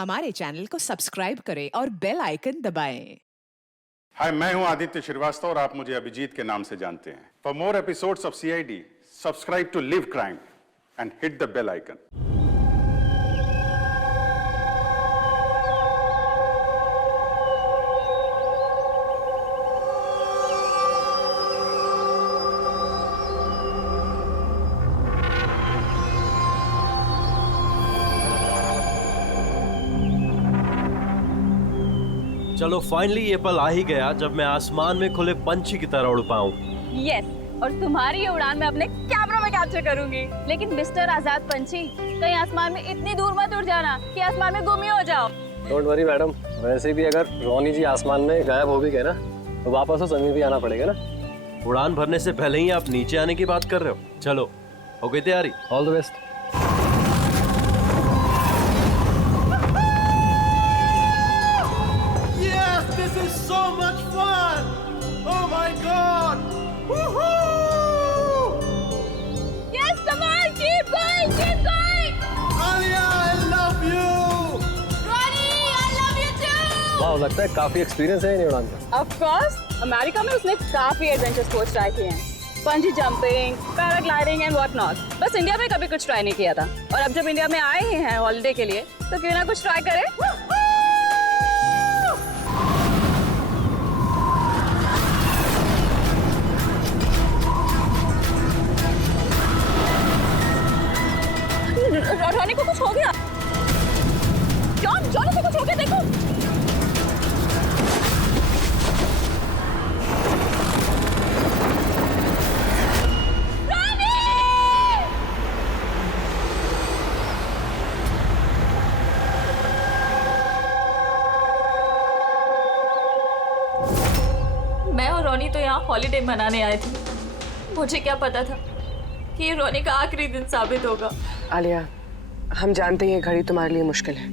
हमारे चैनल को सब्सक्राइब करें और बेल आइकन दबाएं। हाय, मैं हूं आदित्य श्रीवास्तव और आप मुझे अभिजीत के नाम से जानते हैं। For more episodes of CID, subscribe to Live Crime and hit the bell icon. चलो फाइनली ये पल आ ही गया जब मैं आसमान में खुले पंछी की तरह उड़ पाऊं। यस, और तुम्हारी ये उड़ान मैं अपने कैमरा में कैप्चर करूंगी। लेकिन मिस्टर आजाद पंछी, कहीं आसमान में इतनी दूर मत उड़ जाना कि आसमान में गुम ही हो जाओ। डोंट वरी मैडम, वैसे भी अगर रोनी जी आसमान में गायब हो भी गए ना तो वापस तो जमीन भी आना पड़ेगा ना। उड़ान भरने से पहले ही आप नीचे आने की बात कर रहे हो। चलो, हो गई तैयारी? All the best. This is so much fun! Oh my God! Woohoo! Yes, come on, keep going, keep going. Alia, I love you! Ronnie, I love you too. वाह, लगता है काफी एक्सपीरियंस है इन उड़ान का। Of course, अमेरिका में उसने काफी एडवेंचर स्पोर्ट्स ट्राई किए हैं, पंजी jumping, paragliding and what not. बस इंडिया में कभी कुछ ट्राई नहीं किया था, और अब जब इंडिया में आए ही हैं हॉलिडे के लिए, तो क्यों ना कुछ ट्राई करें। रोनी को कुछ हो गया। जॉनी को कुछ हो गया, देखो। रोनी! मैं और रोनी तो यहाँ हॉलिडे मनाने आए थे। मुझे क्या पता था कि ये रोनी का आखिरी दिन साबित होगा। आलिया, हम जानते हैं ये घड़ी तुम्हारे लिए मुश्किल है,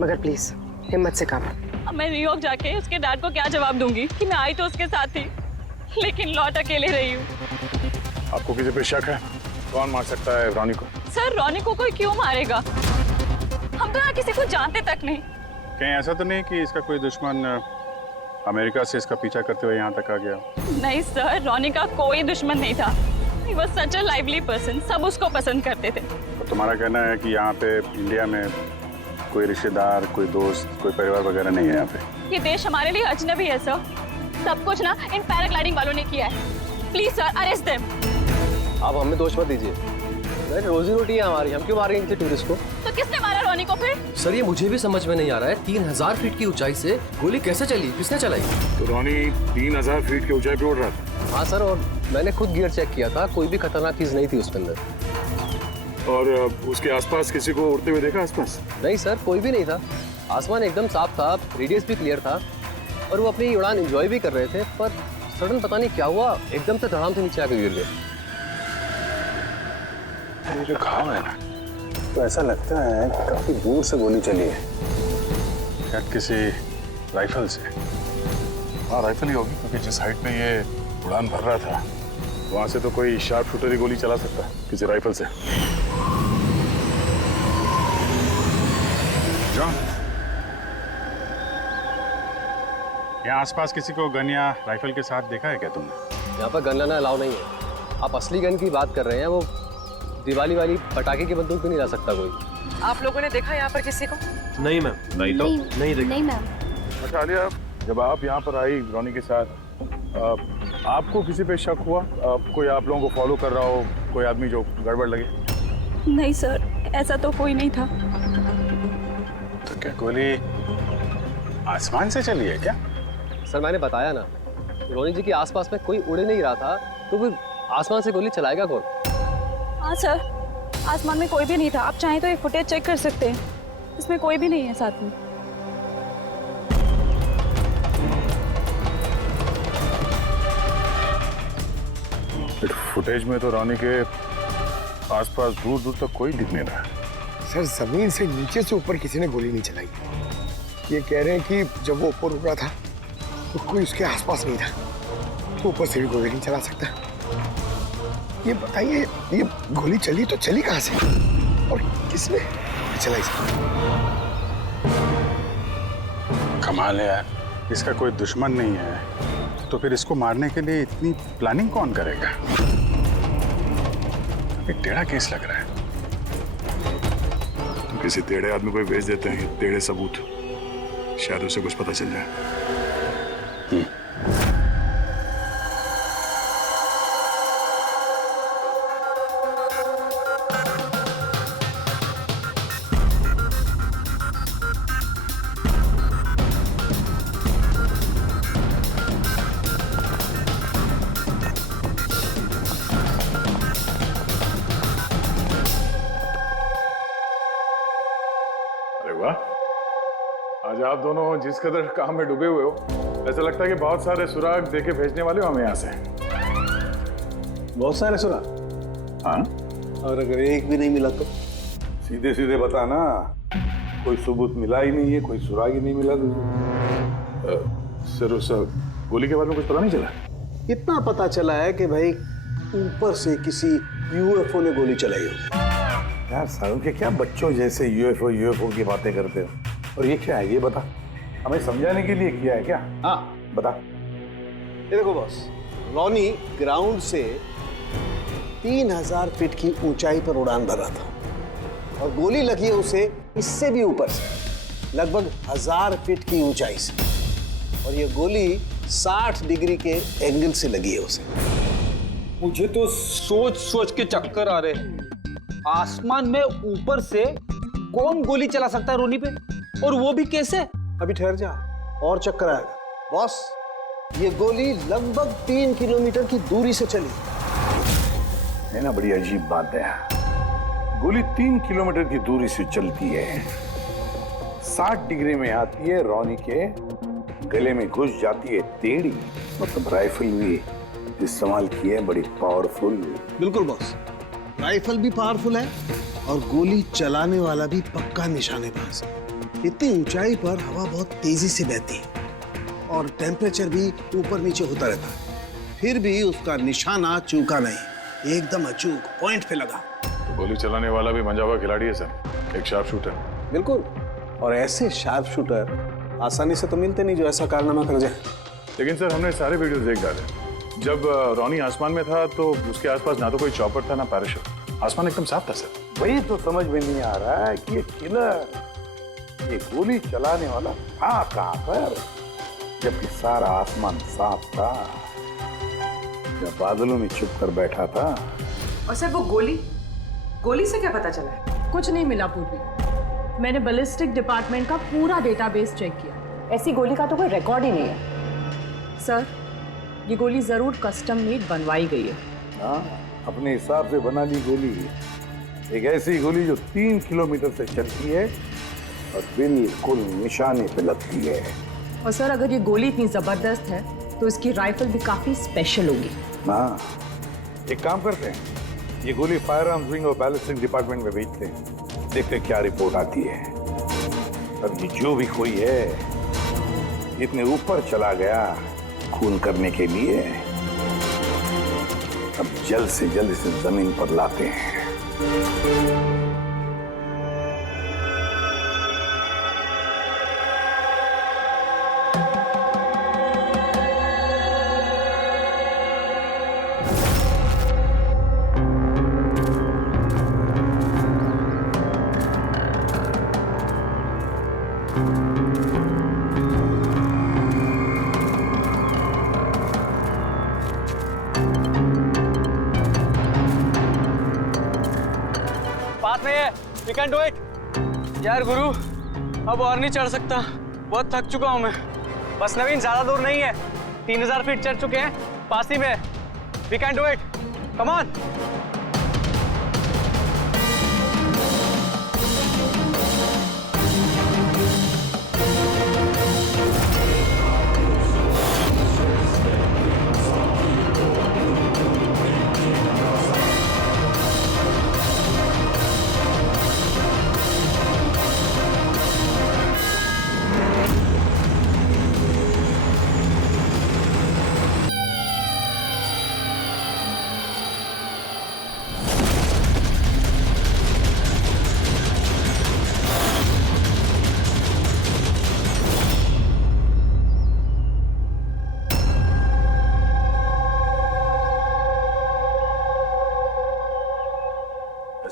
मगर प्लीज हिम्मत से काम लो। अब मैं न्यूयॉर्क जाके उसके डैड को क्या जवाब दूंगी कि मैं आई तो उसके साथ थी, लेकिन लौट अकेले रही हूँ। आपको किसी पे शक है? कौन मार सकता है रोनी को? सर, रोनी को कोई क्यों मारेगा? हम तो यहाँ किसी को जानते तक नहीं। कहीं ऐसा तो नहीं कि इसका कोई दुश्मन अमेरिका से इसका पीछा करते हुए यहाँ तक आ गया? नहीं सर, रोनी का कोई दुश्मन नहीं था। He was such a lively person, सब उसको पसंद करते थे। तो तुम्हारा कहना है कि यहाँ पे इंडिया में कोई रिश्तेदार, कोई दोस्त, कोई परिवार वगैरह नहीं है यहाँ पे? ये देश हमारे लिए अजनबी है सर। सब कुछ ना इन पैराग्लाइडिंग वालों ने किया है। Please sir, arrest them. आप हमें दोष मत दीजिए, रोजी रोटी है हमारी, हम क्यों मार रहे हैं इनसे टूरिस्ट को? तो किसने मारा रोनी को फिर? सर, ये मुझे भी समझ में नहीं आ रहा है, 3000 फीट की ऊंचाई से गोली कैसे चली, किसने चलाई? तो रोनी 3000 फीट की ऊंचाई पे उड़ रहा था? हाँ सर, और मैंने खुद गियर चेक किया था, कोई भी खतरनाक चीज नहीं थी उसके अंदर। और उसके आसपास किसी को उड़ते हुए देखा आसपास? नहीं सर, कोई भी नहीं था। आसमान एकदम साफ था, रेडियस भी क्लियर था, और वो अपनी उड़ान एंजॉय भी कर रहे थे। पर सडन पता नहीं क्या हुआ, एकदम से धड़ाम से नीचे आकर गिर गए। ये जो घाव है ना, तो ऐसा लगता है कि काफी दूर से गोली चली है, शायद किसी राइफल से। हाँ, राइफल ही होगी, क्योंकि जिस हाइट में ये उड़ान भर रहा था वहां से तो कोई शार्प शूटर ही गोली चला सकता है, किसी राइफल से। जॉन, यहाँ आसपास किसी को गन या राइफल के साथ देखा है क्या तुमने? यहाँ पर गन लाना अलाउ नहीं है। आप असली गन की बात कर रहे हैं, वो दिवाली वाली पटाखे की बंदूक भी नहीं ला सकता कोई। आप लोगों ने देखा यहाँ पर किसी को? नहीं मैम, नहीं तो नहीं देखा। नहीं मैम। अच्छा आलिया, जब आप यहाँ पर आई रोनी के साथ, आपको किसी पे शक हुआ? कोई आप लोगों को फॉलो कर रहा हो, कोई आदमी जो गड़बड़ लगे? नहीं सर, ऐसा तो कोई नहीं था। तो क्या गोली आसमान से चली है क्या? सर, मैंने बताया ना, रोनी जी के आसपास में कोई उड़ नहीं रहा था, तो फिर आसमान से गोली चलाएगा कौन? हाँ सर, आसमान में कोई भी नहीं था। आप चाहें तो ये फुटेज चेक कर सकते हैं, इसमें कोई भी नहीं है साथ में। फुटेज में तो रोनी के आसपास दूर दूर तक कोई दिख नहीं रहा। सर, जमीन से नीचे से ऊपर किसी ने गोली नहीं चलाई। ये कह रहे हैं कि जब वो ऊपर उड़ा था तो कोई उसके आसपास नहीं था, तो ऊपर से भी गोली नहीं चला सकता। ये बताइए, ये गोली चली तो चली कहाँ से और किसने चलाई? कमाल है यार, इसका कोई दुश्मन नहीं है तो फिर इसको मारने के लिए इतनी प्लानिंग कौन करेगा? एक टेढ़ा केस लग रहा है। तो किसी टेढ़े आदमी को भेज देते हैं, टेढ़े सबूत, शायद उसे कुछ पता चल जाए। अरे वाह, आज आप दोनों जिस कदर काम में डूबे हुए हो, ऐसा लगता है कि बहुत सारे सुराग देके भेजने वाले हो हमें यहाँ से। बहुत सारे सुना। हाँ, और अगर एक भी नहीं मिला तो? सीधे सीधे बता ना, कोई सबूत मिला ही नहीं है, कोई सुराग ही नहीं मिला सर उस गोली के बारे में कुछ पता नहीं चला? इतना पता चला है कि भाई ऊपर से किसी यूएफओ ने गोली चलाई हो। यार सालों के क्या बच्चों जैसे यूएफओ की बातें करते हो, और ये क्या है ये बता, हमें समझाने के लिए किया है क्या? हाँ बता। ये देखो बॉस, रॉनी ग्राउंड से 3000 फीट की ऊंचाई पर उड़ान भर रहा था और गोली लगी है उसे इससे भी ऊपर से, लगभग 1000 फीट की ऊंचाई से, और ये गोली 60 डिग्री के एंगल से लगी है उसे। मुझे तो सोच सोच के चक्कर आ रहे हैं। आसमान में ऊपर से कौन गोली चला सकता है रोनी पे, और वो भी कैसे? अभी ठहर जा, और चक्कर आएगा। बॉस, ये गोली लगभग 3 किलोमीटर की दूरी से चली है ना, बड़ी अजीब बात है। गोली 3 किलोमीटर की दूरी से चलती है, 60 डिग्री में आती है, रॉनी के गले में घुस जाती है टेढ़ी, मतलब राइफल भी इस्तेमाल की है, बड़ी पावरफुल। बिल्कुल बॉस, राइफल भी पावरफुल है और गोली चलाने वाला भी पक्का निशानेबाज। इतनी ऊंचाई पर हवा बहुत तेजी से बहती है और टेम्परेचर भी ऊपर नीचे होता रहता है, फिर भी उसका निशाना चूका नहीं, एकदम अचूक पॉइंट पे लगा। तो गोली चलाने वाला भी मंजा हुआ खिलाड़ी है सर, एक शार्प शूटर। बिल्कुल, और ऐसे शार्प शूटर आसानी से तो मिलते नहीं जो ऐसा कारनामा कर जाए। लेकिन सर हमने सारे वीडियोस देख डाले। जब रॉनी आसमान में था तो उसके आसपास ना तो कोई चॉपर था ना पैराशूट, आसमान एकदम साफ था सर। वही तो समझ में नहीं आ रहा है कि ये किलर, ये गोली चलाने वाला था कहाँ पर, जबकि सारा आसमान साफ था, जब बादलों में छुप कर बैठा था। और सर वो गोली से क्या पता चला है? कुछ नहीं मिला पूर्वी। मैंने बैलिस्टिक डिपार्टमेंट का पूरा डेटाबेस चेक किया, ऐसी गोली का तो कोई रिकॉर्ड ही नहीं है। सर, ये गोली जरूर कस्टम मेड बनवाई गई है। हाँ, अपने हिसाब से बना ली गोली, एक ऐसी गोली जो 3 किलोमीटर से चलती है और बिल्कुल निशाने पे लगती है। और सर, अगर ये गोली इतनी जबरदस्त है तो इसकी राइफल भी काफी स्पेशल होगी। हाँ, एक काम करते हैं, ये गोली फायर आर्म्स विंग और बैलिस्टिक डिपार्टमेंट में भेजते हैं, देखते हैं क्या रिपोर्ट आती है। अब ये जो भी कोई है, इतने ऊपर चला गया खून करने के लिए, अब जल्द से जल्द इसे जमीन पर लाते हैं। पास में है, वी कैन डू इट। यार गुरु, अब और नहीं चढ़ सकता, बहुत थक चुका हूं मैं। बस नवीन, ज्यादा दूर नहीं है, 3000 फीट चढ़ चुके हैं, पास ही में। We can do it, come on.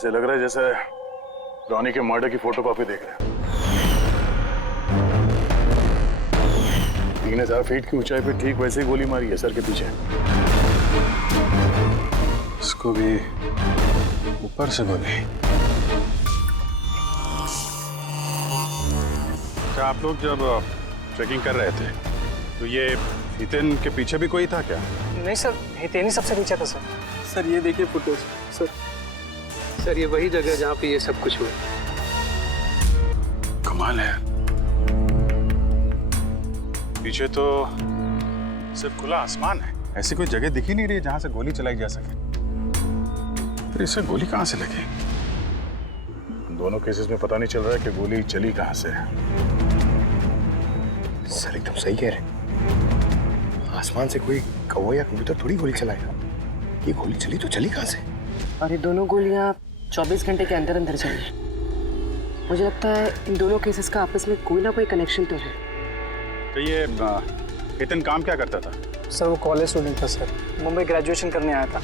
ऐसे लग रहा है जैसे रॉनी के मर्डर की फोटोकॉपी देख रहे हैं। 3000 फीट की ऊंचाई पे ठीक वैसे ही गोली मारी है सर के पीछे। इसको भी ऊपर से गोली। क्या आप लोग जब ट्रैकिंग कर रहे थे तो ये हितेन के पीछे भी कोई था क्या? नहीं सर, हितेन ही सबसे पीछे था सर। सर ये देखिए फुटेज। सर ये वही जगह जहाँ पे ये सब कुछ हुआ। कमाल है। पीछे तो सिर्फ खुला आसमान है, ऐसी कोई जगह दिख ही नहीं रही जहां से गोली चलाई जा सके। फिर इसे गोली कहां से लगी? दोनों केसेस में पता नहीं चल रहा है कि गोली चली कहां से है। सर एकदम सही कह रहे। आसमान से कोई कौवा या कबूतर थोड़ी गोली चलाएगा। ये गोली चली तो चली कहां से? और ये दोनों गोलियां 24 घंटे के अंदर अंदर चली। मुझे लगता है इन दोनों केसेस का आपस में कोई ना कोई कनेक्शन तो है। तो ये हितेन काम क्या करता था? सर वो कॉलेज स्टूडेंट था सर, मुंबई ग्रेजुएशन करने आया था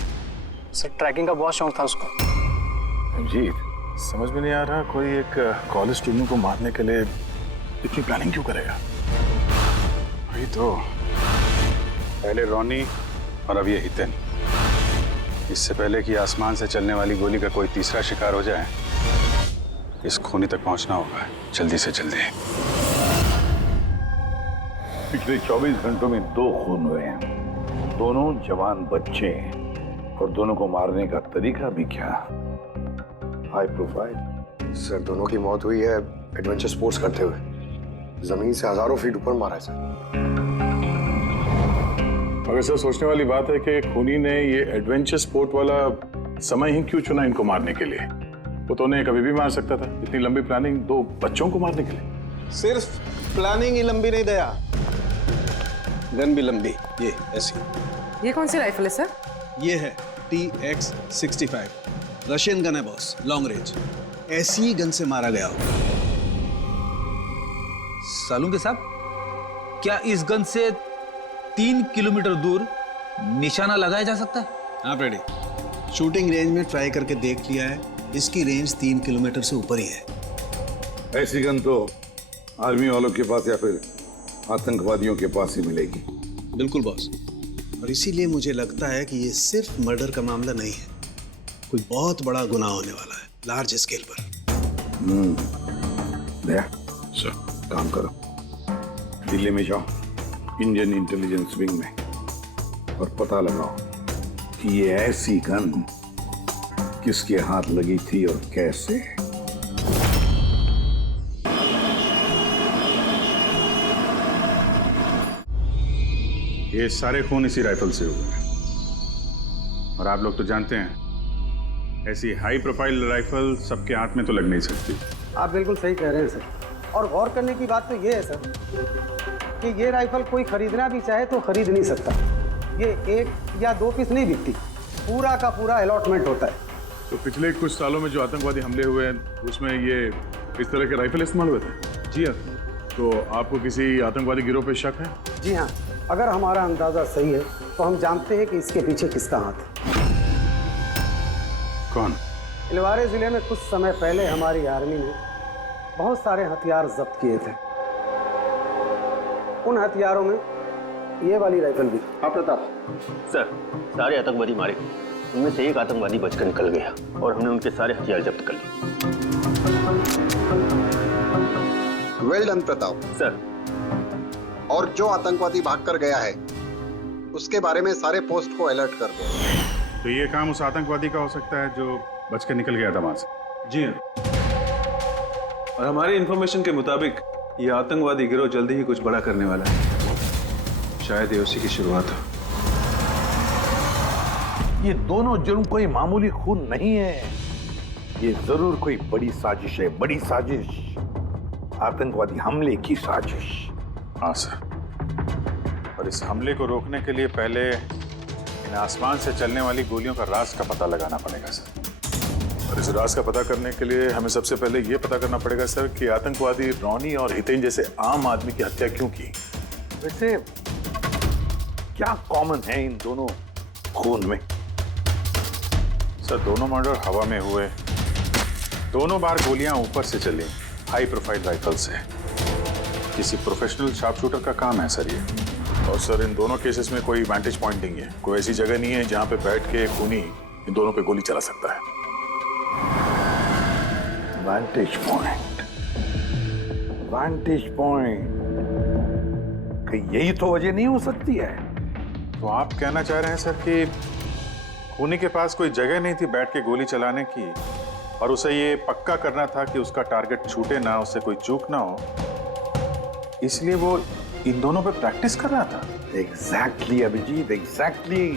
सर। ट्रैकिंग का बहुत शौक था उसको। जी समझ में नहीं आ रहा, कोई एक कॉलेज स्टूडेंट को मारने के लिए इतनी प्लानिंग क्यों करेगा? वही तो, पहले रॉनी और अब ये हितेन। इससे पहले कि आसमान से चलने वाली गोली का कोई तीसरा शिकार हो जाए, इस खूनी तक पहुंचना होगा जल्दी से जल्दी। पिछले 24 घंटों में 2 खून हुए हैं, दोनों जवान बच्चे हैं, और दोनों को मारने का तरीका भी क्या हाई प्रोफाइल। सर दोनों की मौत हुई है एडवेंचर स्पोर्ट्स करते हुए। जमीन से हजारों फीट ऊपर मारा है सर। मगर सर सोचने वाली बात है कि खूनी ने ये एडवेंचर स्पोर्ट वाला समय ही क्यों चुना इनको मारने के लिए? वो तो उन्हें कभी भी मार सकता था। इतनी लंबी प्लानिंग 2 बच्चों को मारने के लिए। सिर्फ प्लानिंग ही लंबी नहीं दया, गन भी लंबी। ये ऐसी। ये कौन सी राइफल है सर? ये है TX-65, रशियन गन है बॉस, लॉन्ग रेंज। ऐसी ही गन से मारा गया हो। सालुंके साहब, क्या इस गन से 3 किलोमीटर दूर निशाना लगाया जा सकता है? हाँ रेडी, शूटिंग रेंज में ट्राई करके देख लिया है, इसकी रेंज 3 किलोमीटर से ऊपर ही है। ऐसी गन तो आर्मी वालों के पास या फिर आतंकवादियों के पास ही मिलेगी। बिल्कुल बॉस, और इसीलिए मुझे लगता है कि ये सिर्फ मर्डर का मामला नहीं है, कोई बहुत बड़ा गुनाह होने वाला है, लार्ज स्केल पर। सर काम करो, दिल्ली में जाओ इंडियन इंटेलिजेंस विंग में, और पता लगाओ कि ये ऐसी गन किसके हाथ लगी थी और कैसे। ये सारे खून इसी राइफल से हुए हैं, और आप लोग तो जानते हैं ऐसी हाई प्रोफाइल राइफल सबके हाथ में तो लग नहीं सकती। आप बिल्कुल सही कह रहे हैं सर। और गौर करने की बात तो ये है सर कि ये राइफल कोई खरीदना भी चाहे तो खरीद नहीं सकता। ये 1 या 2 पीस नहीं बिकती, पूरा का पूरा अलॉटमेंट होता है। तो पिछले कुछ सालों में जो आतंकवादी हमले हुए हैं उसमें ये इस तरह के राइफल इस्तेमाल हुए थे? जी हाँ। तो आपको किसी आतंकवादी गिरोह पे शक है? जी हाँ, अगर हमारा अंदाजा सही है तो हम जानते हैं कि इसके पीछे किसका हाथ है। कौन? इलवारे जिले में कुछ समय पहले हमारी आर्मी ने बहुत सारे हथियार जब्त किए थे। उन हथियारों में ये वाली राइफल भी। हाँ प्रताप सर, सारे आतंकवादी मारे, उनमें से एक आतंकवादी बचकर निकल गया और हमने उनके सारे हथियार जब्त कर लिए। Well done Pratap sir. और जो आतंकवादी भागकर गया है उसके बारे में सारे पोस्ट को अलर्ट कर दो। तो ये काम उस आतंकवादी का हो सकता है जो बचकर निकल गया था वहां से? जी हाँ, और हमारी इंफॉर्मेशन के मुताबिक ये आतंकवादी गिरोह जल्दी ही कुछ बड़ा करने वाला है। शायद ये उसी की शुरुआत हो। ये दोनों जुर्म कोई मामूली खून नहीं है, ये जरूर कोई बड़ी साजिश है, बड़ी साजिश, आतंकवादी हमले की साजिश। हाँ सर, और इस हमले को रोकने के लिए पहले इन आसमान से चलने वाली गोलियों का राज का पता लगाना पड़ेगा सर। और इस राज का पता करने के लिए हमें सबसे पहले ये पता करना पड़ेगा सर कि आतंकवादी रॉनी और हितेन जैसे आम आदमी की हत्या क्यों की। वैसे क्या कॉमन है इन दोनों खून में? सर दोनों मर्डर हवा में हुए, दोनों बार गोलियां ऊपर से चली, हाई प्रोफाइल राइफल से। किसी प्रोफेशनल शार्प शूटर का काम है सर ये। और सर इन दोनों केसेस में कोई वैंटेज पॉइंट नहीं है, कोई ऐसी जगह नहीं है जहां पे बैठ के खूनी इन दोनों पे गोली चला सकता है। वैंटेज पॉइंट, वैंटेज पॉइंट, कहीं यही तो वजह नहीं हो सकती है? तो आप कहना चाह रहे हैं सर कि खूनी के पास कोई जगह नहीं थी बैठ के गोली चलाने की, और उसे ये पक्का करना था कि उसका टारगेट छूटे ना, उससे कोई चूक ना हो, इसलिए वो इन दोनों पे प्रैक्टिस कर रहा था। Exactly Abhijeet, exactly.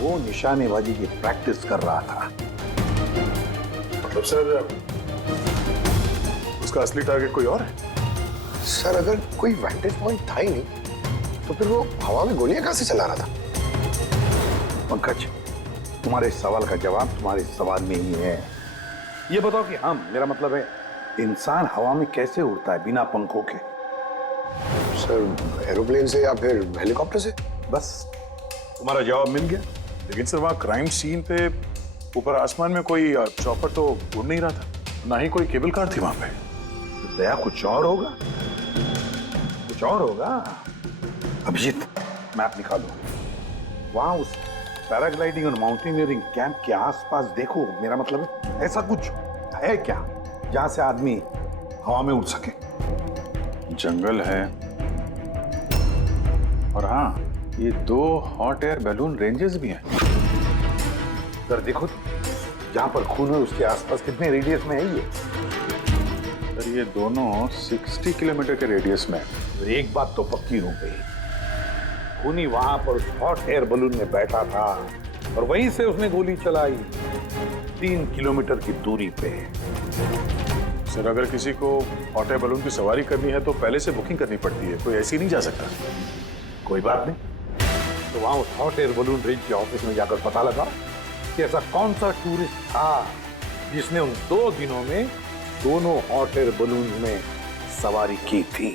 वो निशानेबाजी की प्रैक्टिस कर रहा था। मतलब सर उसका असली टारगेट कोई और है? सर अगर कोई वैंटेज पॉइंट था ही नहीं तो फिर वो हवा में गोलियां कहां से चला रहा था? पंकज, तुम्हारे सवाल का जवाब तुम्हारे सवाल में ही है। ये बताओ कि हम, मेरा मतलब है इंसान हवा में कैसे उड़ता है बिना पंखों के? सर एरोप्लेन से या फिर हेलीकॉप्टर से। बस तुम्हारा जवाब मिल गया। लेकिन सर वहाँ क्राइम सीन पे ऊपर आसमान में कोई चॉपर तो उड़ नहीं रहा था, ना ही कोई केबल कार थी वहां पे। तो दया कुछ और होगा, कुछ और होगा। अभिजीत, मैप निकालो। वहां उस पैराग्लाइडिंग और माउंटेनियरिंग कैंप के आसपास देखो, मेरा मतलब है ऐसा कुछ है क्या जहां से आदमी हवा में उड़ सके? जंगल है, और हाँ ये 2 हॉट एयर बैलून रेंजेस भी हैं। सर देखो तो, जहां पर खून है उसके आसपास कितने रेडियस में है ये? सर ये दोनों 60 किलोमीटर के रेडियस में। तो एक बात तो पक्की हो गई, खूनी वहां पर उस हॉट एयर बलून में बैठा था और वहीं से उसने गोली चलाई 3 किलोमीटर की दूरी पे। सर अगर किसी को हॉट एयर बैलून की सवारी करनी है तो पहले से बुकिंग करनी पड़ती है, कोई ऐसी नहीं जा सकता। कोई बात नहीं, तो वहां उस हॉट एयर बलून रेंज के ऑफिस में जाकर पता लगा कि ऐसा कौन सा टूरिस्ट था जिसने उन 2 दिनों में दोनों हॉट एयर बलून में सवारी की थी।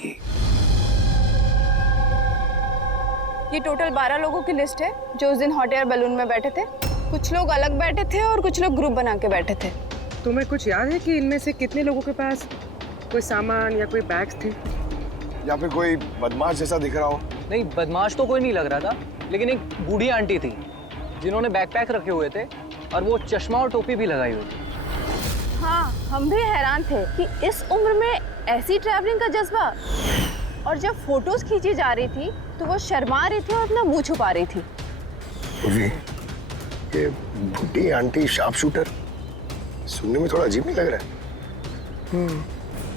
ये टोटल 12 लोगों की लिस्ट है जो उस दिन हॉट एयर बैलून में बैठे थे। कुछ लोग अलग बैठे थे और कुछ लोग ग्रुप बना के बैठे थे। तुम्हें कुछ याद है कि इनमें से कितने लोगों के पास कोई सामान या कोई बैग्स थे? या फिर कोई बदमाश जैसा दिख रहा हो? नहीं, बदमाश तो कोई नहीं लग रहा था, लेकिन एक बूढ़ी आंटी थी जिन्होंने बैकपैक रखे हुए थे और वो चश्मा और टोपी भी लगाई हुई थी। हाँ, हम भी हैरान थे कि इस उम्र में ऐसी ट्रैवलिंग का जज्बा। और जब फोटोज खींची जा रही थी तो वो शर्मा रही थी और अपना मुंह छुपा रही थी। ये बूढ़ी आंटी शार्प शूटर, सुनने में थोड़ा अजीब नहीं लग रहा है?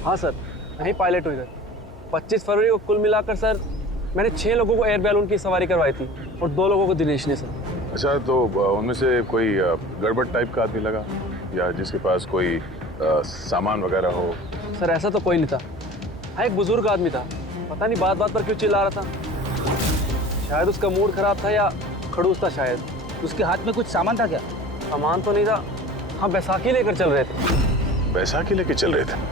हाँ सर, मैं ही पायलट हूँ इधर। 25 फरवरी को कुल मिलाकर सर मैंने 6 लोगों को एयर बैलून की सवारी करवाई थी और 2 लोगों को दिनेश ने सर। अच्छा, तो उनमें से कोई गड़बड़ टाइप का आदमी लगा या जिसके पास कोई सामान वगैरह हो? सर ऐसा तो कोई नहीं था। हाँ, एक बुजुर्ग आदमी था, पता नहीं बात बात पर क्यों चिल्ला रहा था। शायद उसका मूड खराब था या खड़ूस था शायद। उसके हाथ में कुछ सामान था क्या? सामान तो नहीं था। हाँ, बैसाखी लेकर चल रहे थे। बैसाखी लेकर चल रहे थे?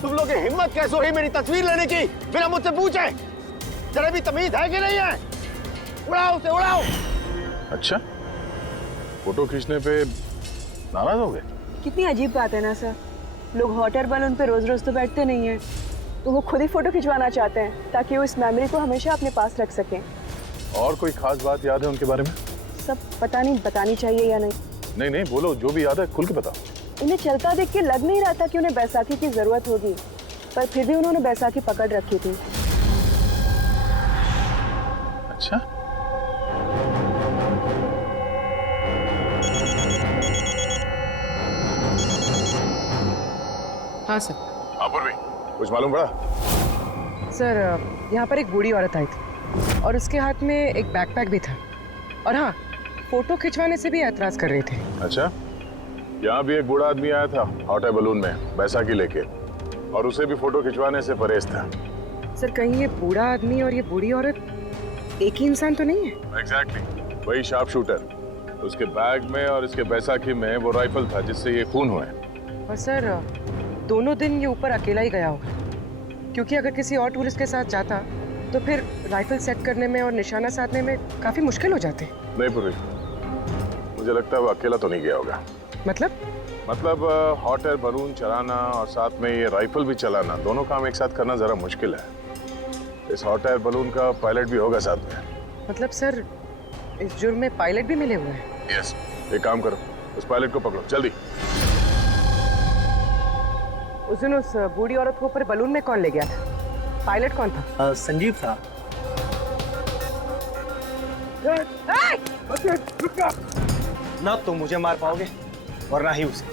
तुम लोग की हिम्मत कैसे हुई मेरी तस्वीर लेने की बिना मुझसे पूछे? जरा भी तमीज है कि नहीं है? उड़ाओ उसे, उड़ाओ। अच्छा, फोटो खींचने पे नाराज हो गए? कितनी अजीब बात है ना सर। लोग हॉट एयर बैलून पे रोज रोज तो बैठते नहीं हैं, तो वो खुद ही फोटो खिंचवाना चाहते हैं ताकि वो इस मेमोरी को हमेशा अपने पास रख सकें। और कोई खास बात याद है उनके बारे में? सब पता नहीं बतानी चाहिए या नहीं। नहीं नहीं, बोलो, जो भी याद है खुल के बताओ। उन्हें चलता देख के लग नहीं रहा था कि उन्हें बैसाखी की जरूरत होगी, पर फिर भी उन्होंने बैसाखी पकड़ रखी थी। अच्छा, हाँ सर। हाँ पूर्वी, कुछ मालूम पड़ा? सर यहाँ पर एक बूढ़ी औरत आई थी और उसके हाथ में एक बैकपैक भी था, और हाँ, फोटो खिंचवाने से भी एतराज कर रही थी। अच्छा, यहाँ भी एक बूढ़ा आदमी आया था हॉट एयर बलून में बैसाखी लेके, और उसे भी फोटो खिंचवाने से परहेज था। सर कहीं ये बूढ़ा आदमी और ये बूढ़ी औरत एक ही इंसान तो नहीं है? एग्जैक्टली, वही शार्प शूटर। उसके बैग में और इसके बैसाखी में वो राइफल था जिससे ये खून हुए। और सर दोनों दिन ये ऊपर अकेला ही गया होगा, क्योंकि अगर किसी और टूरिस्ट के साथ जाता तो फिर राइफल सेट करने में और निशाना साधने में काफी मुश्किल हो जाते। नहीं पूरी, मुझे लगता है वो अकेला तो नहीं गया होगा। मतलब हॉट एयर बलून चलाना और साथ में ये राइफल भी चलाना, दोनों काम एक साथ करना जरा मुश्किल है। इस हॉट एयर बलून का पायलट भी होगा साथ में। मतलब सर, इस जुर्म में पायलट भी मिले हुए हैं? यस। एक काम करो, उस पायलट को पकड़ो जल्दी। उस दिन उस बूढ़ी औरत को ऊपर बलून में कौन ले गया था? पायलट कौन था? संजीव था। ना तुम मुझे मार पाओगे और ना ही उसे।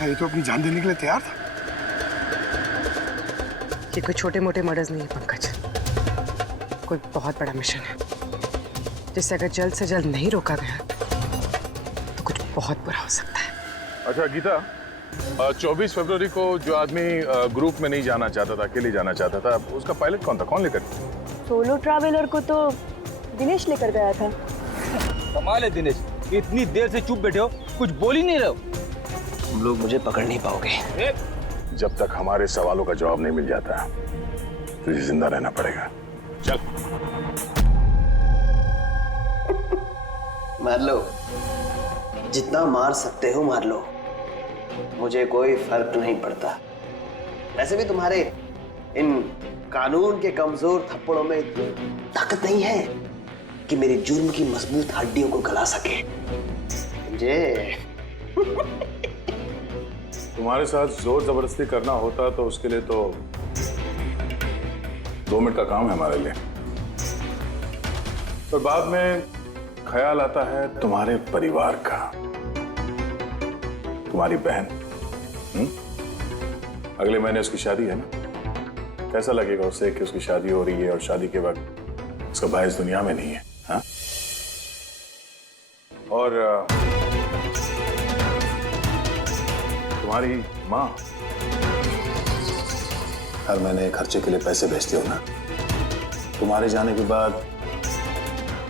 ये तो अपनी जान देने के लिए तैयार था। ये कोई छोटे मोटे मर्डर्स नहीं है पंकज, कोई बहुत बड़ा मिशन है जिसे अगर जल्द से जल्द नहीं रोका गया तो कुछ बहुत बुरा हो सकता है। अच्छा गीता, 24 फरवरी को जो आदमी ग्रुप में नहीं जाना चाहता था, अकेले जाना चाहता था, उसका पायलट कौन था? कौन लेकर? सोलो ट्रैवलर को तो दिनेश लेकर गया था। कमाल है दिनेश, इतनी देर से चुप बैठे हो, कुछ बोल ही नहीं रहे हो। तुम लोग मुझे पकड़ नहीं पाओगे। जब तक हमारे सवालों का जवाब नहीं मिल जाता तुझे जिंदा रहना पड़ेगा। चल। मार लो, जितना मार सकते हो मार लो, मुझे कोई फर्क नहीं पड़ता। वैसे भी तुम्हारे इन कानून के कमजोर थप्पड़ों में इतनी ताकत नहीं है कि मेरी जुर्म की मजबूत हड्डियों को गला सके। समझे? तुम्हारे साथ जोर जबरदस्ती करना होता तो उसके लिए तो 2 मिनट का काम है हमारे लिए, पर बाद में ख्याल आता है तुम्हारे परिवार का, तुम्हारी बहन। अगले महीने उसकी शादी है ना, कैसा लगेगा उसे कि उसकी शादी हो रही है और शादी के वक्त उसका भाई इस दुनिया में नहीं है? हाँ? और तुम्हारी माँ हर महीने खर्चे के लिए पैसे भेजती हो ना, तुम्हारे जाने के बाद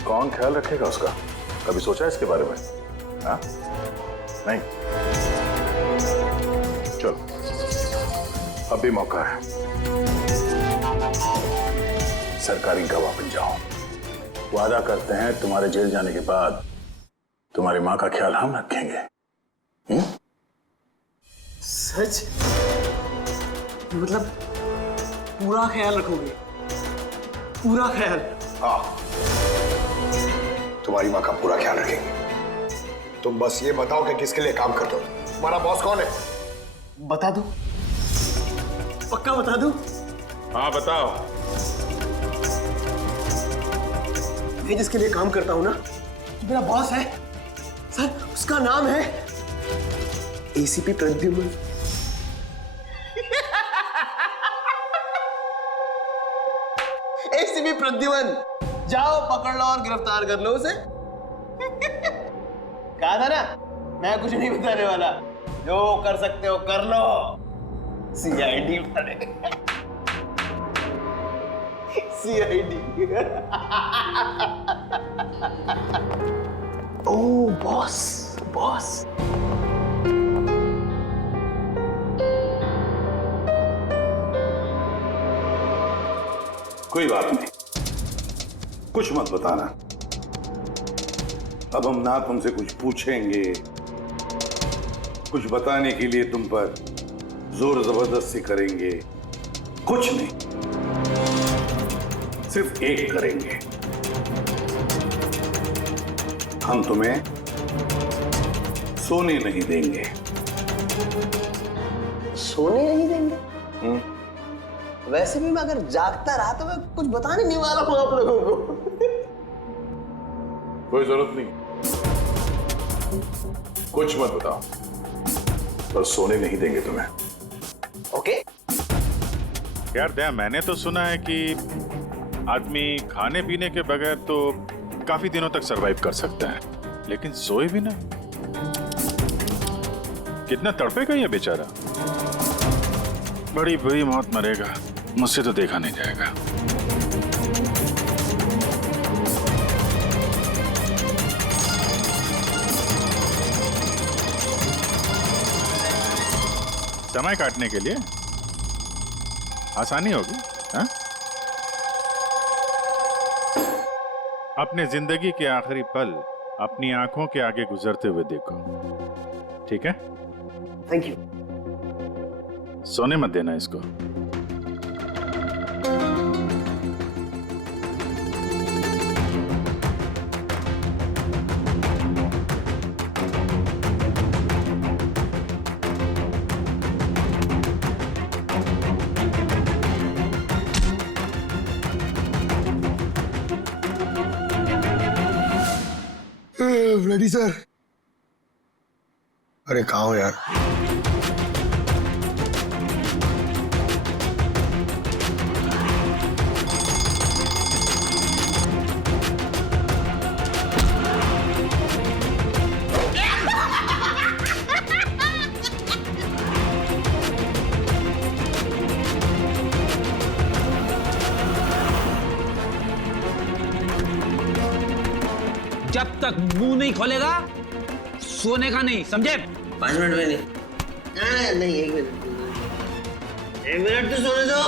कौन ख्याल रखेगा उसका? कभी सोचा है इसके बारे में? हाँ? नहीं? चलो, अब भी मौका है, सरकारी गवाह बन जाओ। वादा करते हैं तुम्हारे जेल जाने के बाद तुम्हारी माँ का ख्याल हम रखेंगे। सच? मतलब पूरा ख्याल रखोगे? पूरा ख्याल? हाँ, तुम्हारी माँ का पूरा ख्याल रखेंगे। तुम बस ये बताओ कि किसके लिए काम करते हो? तुम्हारा बॉस कौन है? बता दो, पक्का बता दो? हाँ बताओ। मैं जिसके लिए काम करता हूं ना, मेरा बॉस है सर, उसका नाम है एसीपी प्रद्युमन। एसीपी प्रद्युमन, जाओ पकड़ लो और गिरफ्तार कर लो उसे। कहा था ना, मैं कुछ नहीं बताने वाला, जो कर सकते हो कर लो। सीआईडी वाले। सीआईडी। ओ बॉस, बॉस। कोई बात नहीं, कुछ मत बताना। अब हम ना तुमसे कुछ पूछेंगे, कुछ बताने के लिए तुम पर जोर जबरदस्ती करेंगे, कुछ नहीं, सिर्फ एक करेंगे, हम तुम्हें सोने नहीं देंगे। सोने नहीं देंगे? वैसे भी मैं अगर जागता रहा तो मैं कुछ बताने नहीं वाला हूं आप लोगों को। कोई जरूरत नहीं, कुछ मत बताओ, पर सोने नहीं देंगे तुम्हें। ओके? यार दया, मैंने तो सुना है कि आदमी खाने पीने के बगैर तो काफी दिनों तक सरवाइव कर सकता है, लेकिन सोए भी ना। कितना तड़पेगा ये बेचारा, बड़ी बुरी मौत मरेगा, मुझसे तो देखा नहीं जाएगा। समय काटने के लिए आसानी होगी। हाँ? अपने जिंदगी के आखिरी पल अपनी आंखों के आगे गुजरते हुए देखो, ठीक है? Thank you. सोने मत देना इसको। Ready sir. अरे कहाँ हो यार? जब तक मुंह नहीं खोलेगा सोने का नहीं, समझे? 5 मिनट में नहीं। नहीं 1 मिनट। 1 मिनट तो सोने दो।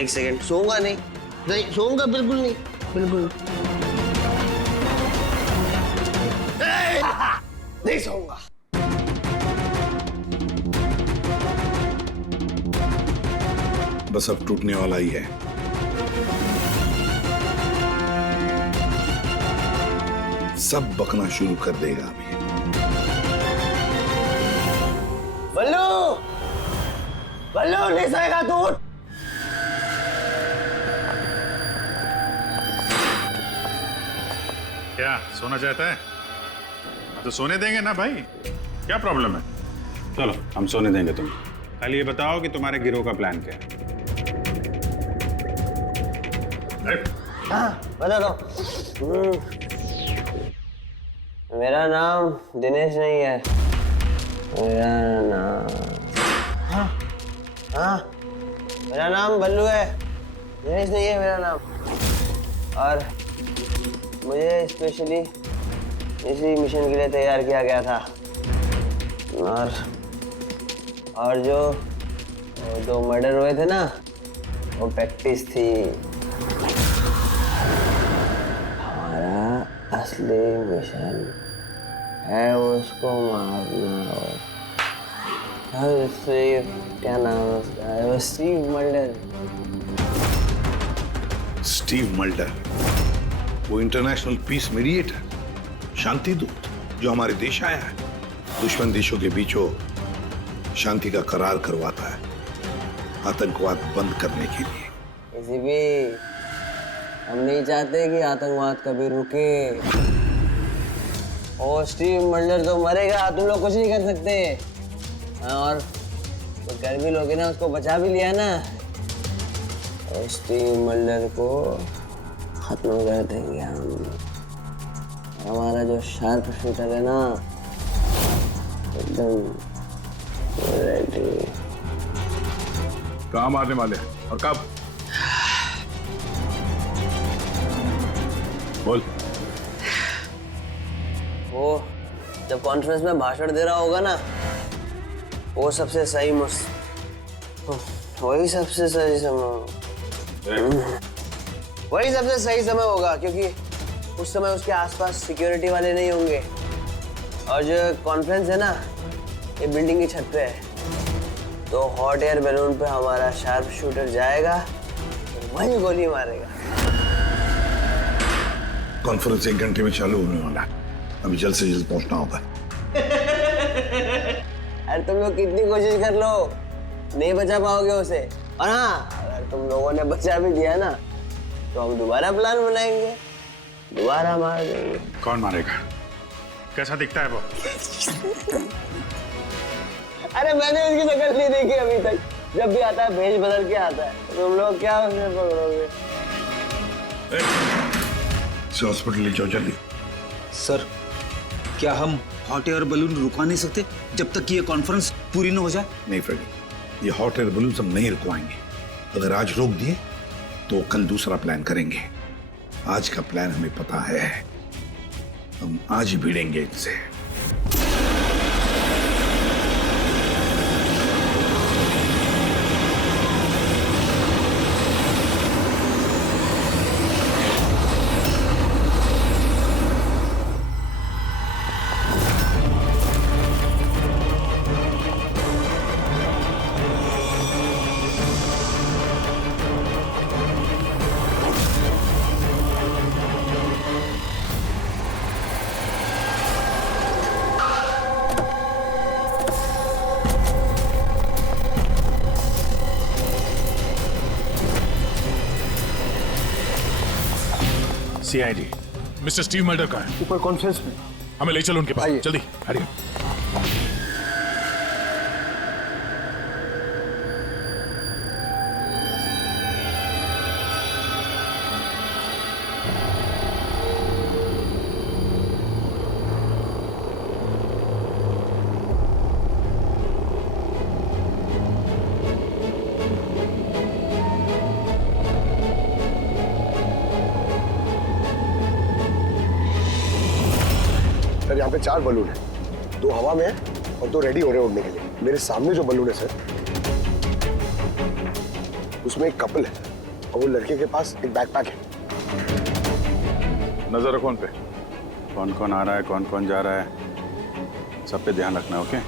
1 सेकंड। सोऊंगा नहीं। नहीं सोऊंगा बिल्कुल नहीं, बिल्कुल नहीं सोऊंगा। बस अब टूटने वाला ही है। सब बकना शुरू कर देगा अभी। बल्लू, बल्लू नहीं सोएगा तू। क्या सोना चाहता है? तो सोने देंगे ना भाई, क्या प्रॉब्लम है? चलो हम सोने देंगे तुम्हें। खाली ये बताओ कि तुम्हारे गिरोह का प्लान क्या है? हाँ बता दो। मेरा नाम दिनेश नहीं है। मेरा नाम हाँ मेरा नाम बल्लू है, दिनेश नहीं है मेरा नाम। और मुझे स्पेशली इसी मिशन के लिए तैयार किया गया था। और जो 2 मर्डर हुए थे ना, वो प्रैक्टिस थी। हमारा असली मिशन है उसको मारना। और क्या नाम है उसका? वो स्टीव मल्डर। स्टीव मल्डर, वो इंटरनेशनल पीस मीडिएटर, शांति दूत जो हमारे देश आया है, दुश्मन देशों के बीचों शांति का करार करवाता है, आतंकवाद बंद करने के लिए। इसी भी हम नहीं चाहते कि आतंकवाद कभी रुके। और स्टीव मल्डर तो मरेगा, तुम लोग कुछ नहीं कर सकते। और तो कर भी लोगे ना, उसको बचा भी लिया ना, और स्टीव मल्डर को खत्म कर देंगे हम। हमारा जो शार्प शूटर है ना, एकदम रेडी। कहाँ मारने वाले हैं और कब? बोल। वो जब कॉन्फ्रेंस में भाषण दे रहा होगा ना, वो सबसे सही वही सबसे सही समय वही सबसे सही समय होगा, क्योंकि उस समय उसके आसपास सिक्योरिटी वाले नहीं होंगे। और जो कॉन्फ्रेंस है ना, ये बिल्डिंग की छत पे है, तो हॉट एयर बैलून पे हमारा शार्प शूटर जाएगा, तो वहीं गोली मारेगा। कॉन्फ्रेंस 1 घंटे में चालू होने वाला है, अभी जल्द से जल्द पहुंचना होगा। अरे तुम लोग कितनी कोशिश कर लो, नहीं बचा पाओगे उसे। और हाँ, अगर तुम लोगों ने बचा भी दिया ना, तो हम दोबारा प्लान बनाएंगे, दोबारा मार देंगे। कौन मारेगा? कैसा दिखता है वो? अरे मैंने उसकी शक्ल नहीं देखी अभी तक। जब भी आता है भेष बदल के आता है। तुम लोग क्या उसमें पकड़ोगे? हॉस्पिटल ले जाओ जल्दी। सर, क्या हम हॉट एयर बलून रुकवा नहीं सकते जब तक कि ये कॉन्फ्रेंस पूरी न हो जाए? नहीं फ्रेडी, ये हॉट एयर बलून हम नहीं रुकवाएंगे। अगर आज रोक दिए तो कल दूसरा प्लान करेंगे। आज का प्लान हमें पता है, हम आज ही भिड़ेंगे इनसे। सीआईडी मिस्टर स्टीव मल्डर कहाँ है? ऊपर कॉन्फ्रेंस में। हमें ले चलो उनके पास, जल्दी हरिए। सर यहाँ पे 4 बलून है, 2 हवा में है और 2 रेडी हो रहे हैं उड़ने के लिए। मेरे सामने जो बलून है सर, उसमें एक कपल है और वो लड़के के पास एक बैकपैक है। नजर रखो उन पे, कौन कौन आ रहा है, कौन कौन जा रहा है, सब पे ध्यान रखना। ओके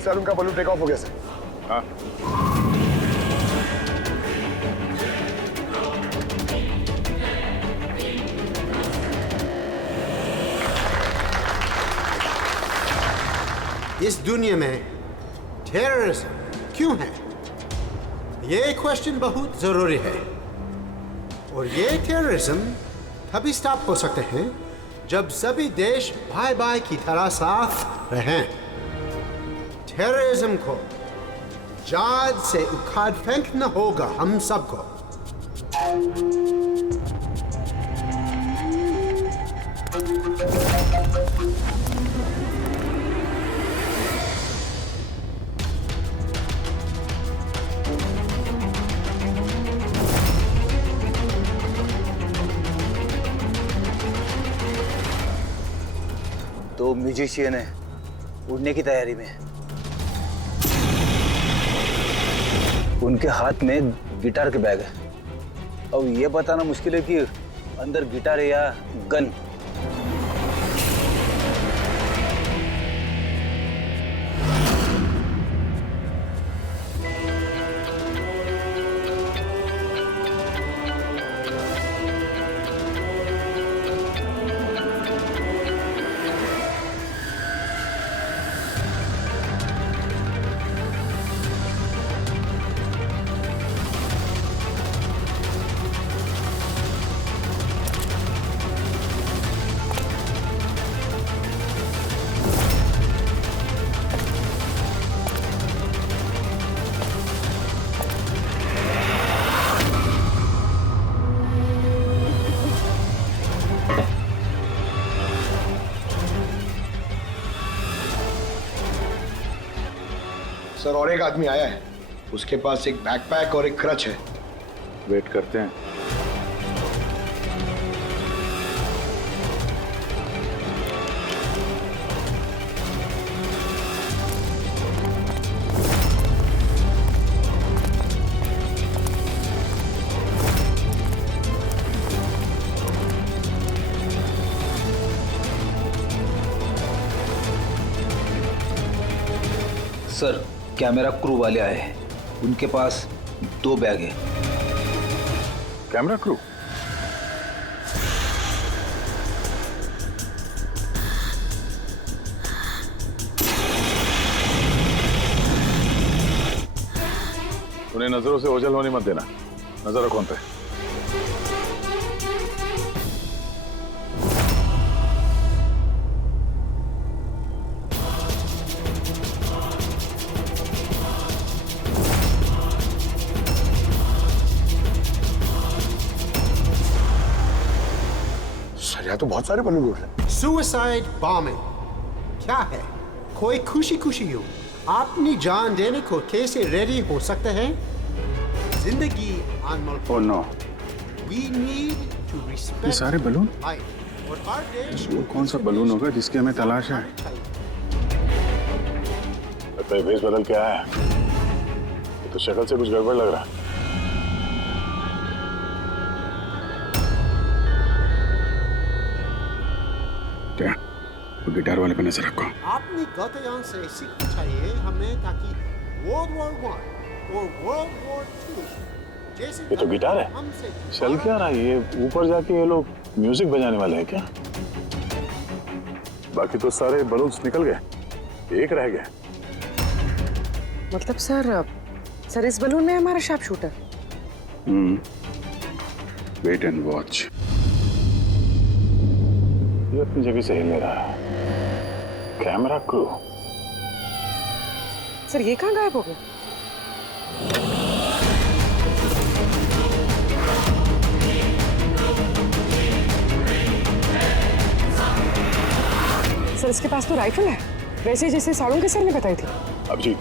सर उनका बलून टेक ऑफ हो गया सर। हाँ इस दुनिया में टेररिज्म क्यों है, ये क्वेश्चन बहुत जरूरी है। और ये टेररिज्म तभी स्टॉप हो सकते हैं जब सभी देश भाई भाई की तरह साथ रहें। टेररिज्म को जाद से उखाड़ फेंकना होगा हम सबको। तो म्यूजिशियन है, उड़ने की तैयारी में है। उनके हाथ में गिटार के बैग है। अब ये बताना मुश्किल है कि अंदर गिटार है या गन। सर और एक आदमी आया है, उसके पास एक बैकपैक और एक क्रच है। वेट करते हैं। सर कैमरा क्रू वाले आए हैं, उनके पास 2 बैग है। Camera crew? उन्हें नजरों से ओझल होने मत देना, नजर रखो उन पे। यहाँ तो बहुत सारे बलून उड़ रहे हैं। सुसाइड बॉम्बिंग क्या है? कोई खुशी खुशी हो अपनी जान देने को कैसे रेडी हो सकते हैं? जिंदगी अनमोल। Oh no, We need to respect ये सारे बलून? life. और हर देश वो कौन सा बलून होगा जिसकी हमें तलाश है? लगता है भेष बदल के आया है। ये तो शक्ल से कुछ गड़बड़ लग रहा है। क्या? वो गिटार वाले पे नजर रखो। अपनी गलतियों से सीखना चाहिए हमें, ताकि World War I और World War II जैसे ये तो गिटार है। चल क्या रहा है ये? ऊपर जाके ये लोग म्यूजिक बजाने वाले हैं क्या? बाकी तो सारे बलून्स निकल गए, एक रह गया। मतलब सर इस बलून में हमारा sharp shooter. Wait and watch. ये अपनी जगह से हिल रहा है। Camera crew. सर ये कहाँ गायब हो गया? सर इसके पास तो राइफल है, वैसे जैसे साड़ू सर ने बताई थी। Abhijeet,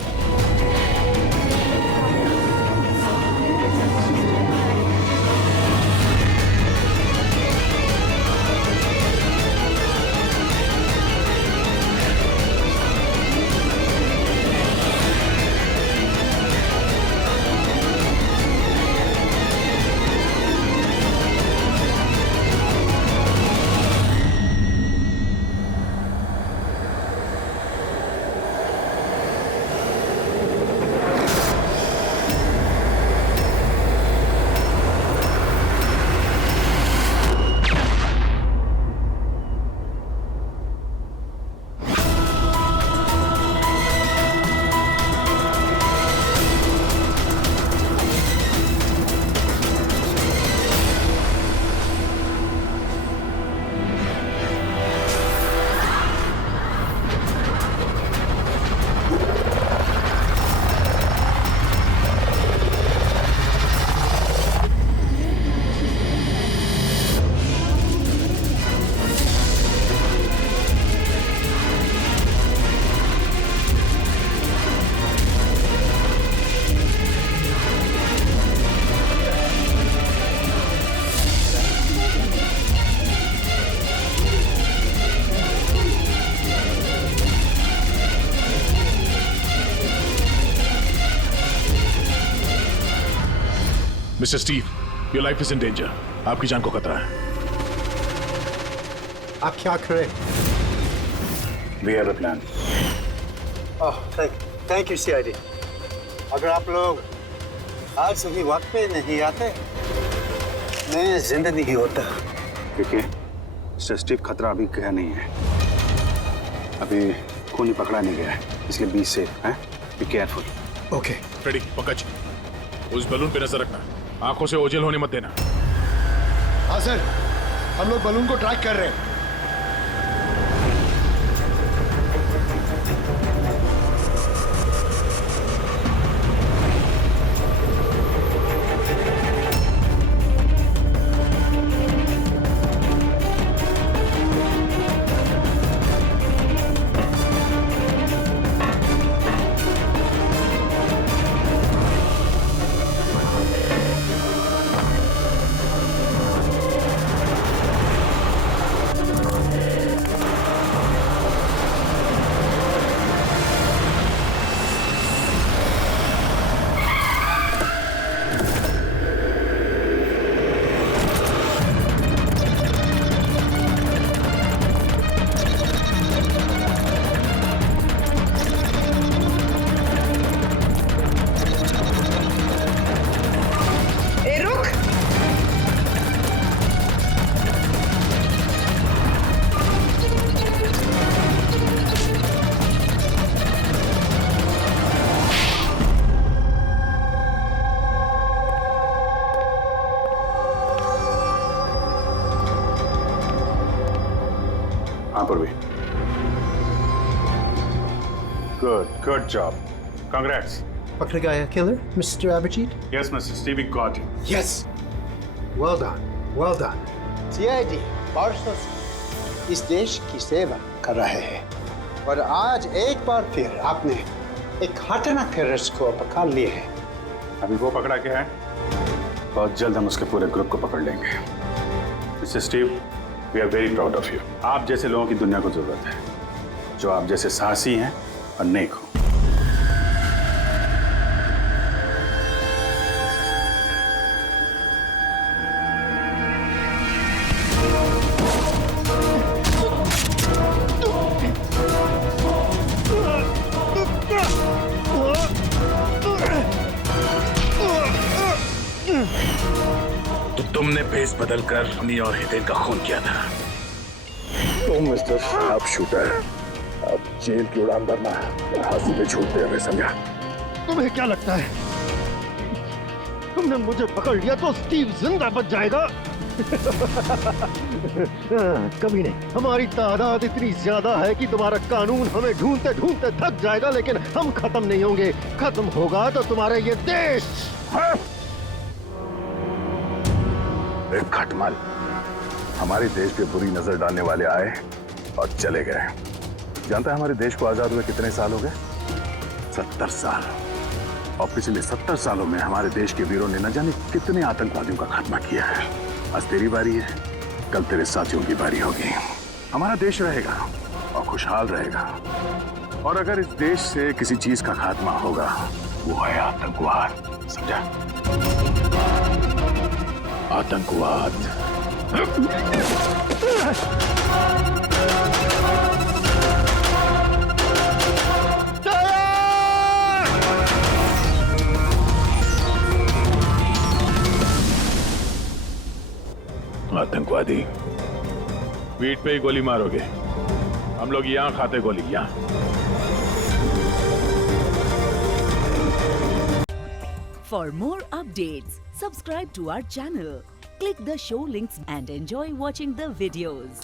Mister Steve, your life is in danger. आपकी जान को खतरा है। आप क्या करें? We have a plan. Thank you CID. अगर आप लोग आज सही वक्त पे नहीं आते, मैं जिंदा नहीं होता। देखिए, मिस्टर स्टीव, खतरा अभी गया नहीं है। अभी खूनी पकड़ा नहीं गया है, इसलिए बी सेफ है। Be careful. Okay. Freddy, Pankaj, उस बलून पे नजर रखना। आंखों से ओझल होने मत देना। हाँ सर, हम लोग बलून को ट्रैक कर रहे हैं। Good job. Congrats. पकड़ गया killer, Mr. Abhijit? Yes, Mr. Steve, we got him. Yes. Well done. Well done. CID वर्षों से इस देश की सेवा कर रहे हैं और आज एक बार फिर आपने एक खतरनाक टेररिस्ट को पकड़ लिए हैं। अभी वो पकड़ा क्या है? बहुत जल्द हम उसके पूरे ग्रुप को पकड़ लेंगे। Mister Steve, we are very proud of you. आप जैसे लोगों की दुनिया को जरूरत है, जो आप जैसे साहसी हैं और नेक हो। तो तुमने भेस बदलकर हमी और हितेन का खून किया था। तुम मिस्टर शार्प शूटर, अब जेल की उड़ान भरना फांसी पे छूटते हुए समझा। तुम्हें क्या लगता है तुमने मुझे पकड़ लिया तो स्टीव जिंदा बच जाएगा। कभी नहीं। हमारी तादाद इतनी ज्यादा है कि तुम्हारा कानून हमें ढूंढते ढूंढते थक जाएगा, लेकिन हम खत्म नहीं होंगे। खत्म होगा तो तुम्हारे ये देश। एक खटमल हमारे देश पे बुरी नजर डालने वाले आए और चले गए। जानता है हमारे देश को आजाद हुए कितने साल हो गए? 70 साल। और पिछले 70 सालों में हमारे देश के वीरों ने न जाने कितने आतंकवादियों का खात्मा किया है। आज तेरी बारी है, कल तेरे साथियों की बारी होगी। हमारा देश रहेगा और खुशहाल रहेगा। और अगर इस देश से किसी चीज का खात्मा होगा, वो है आतंकवाद। समझा? आतंकवाद। आतंकवादी पीठ पे ही गोली मारोगे? हम लोग यहाँ खाते गोली, यहाँ। For more updates, subscribe to our channel, click the show links and enjoy watching the videos.